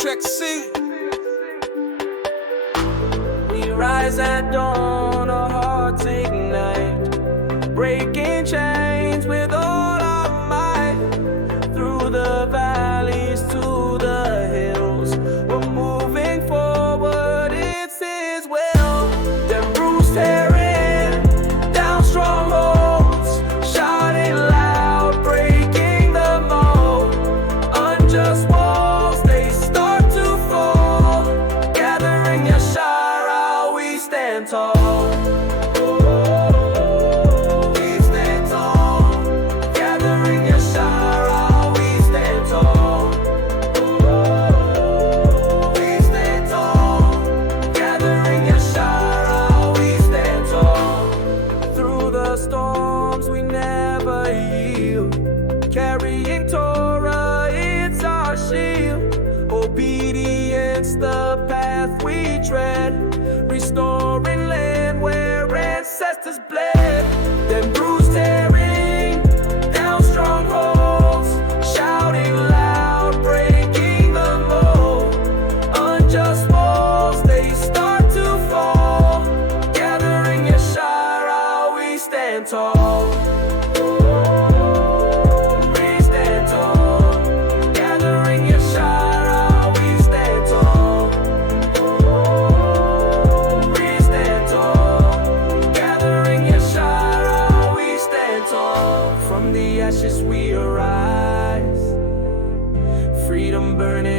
Check C. We rise at dawn, our hearts ignite, breaking chains with all our might. Through the valleys to the hills, we're moving forward, it's His will. Dem Brews tearing down strongholds, shouting loud, breaking the mold. Unjust walls, they start to fall. Gathering YAHUdah, we stand tall. We stand tall. Gathering YAHUdah, we stand tall. We stand tall. Gathering YAHUdah, we stand tall. Through the storms, we never yield. Carrying ToRaH, it's our shield. Obedience, the path we tread. Restoring land where ancestors bled. Dem Brews tearing down strongholds, shouting loud, breaking the mold. Unjust walls, they start to fall. Gathering YAHUdah, we stand tall. We stand tall. Gathering YAHUdah, we stand tall. We stand tall. Gathering YAHUdah, we stand tall. From the ashes we arise, freedom burning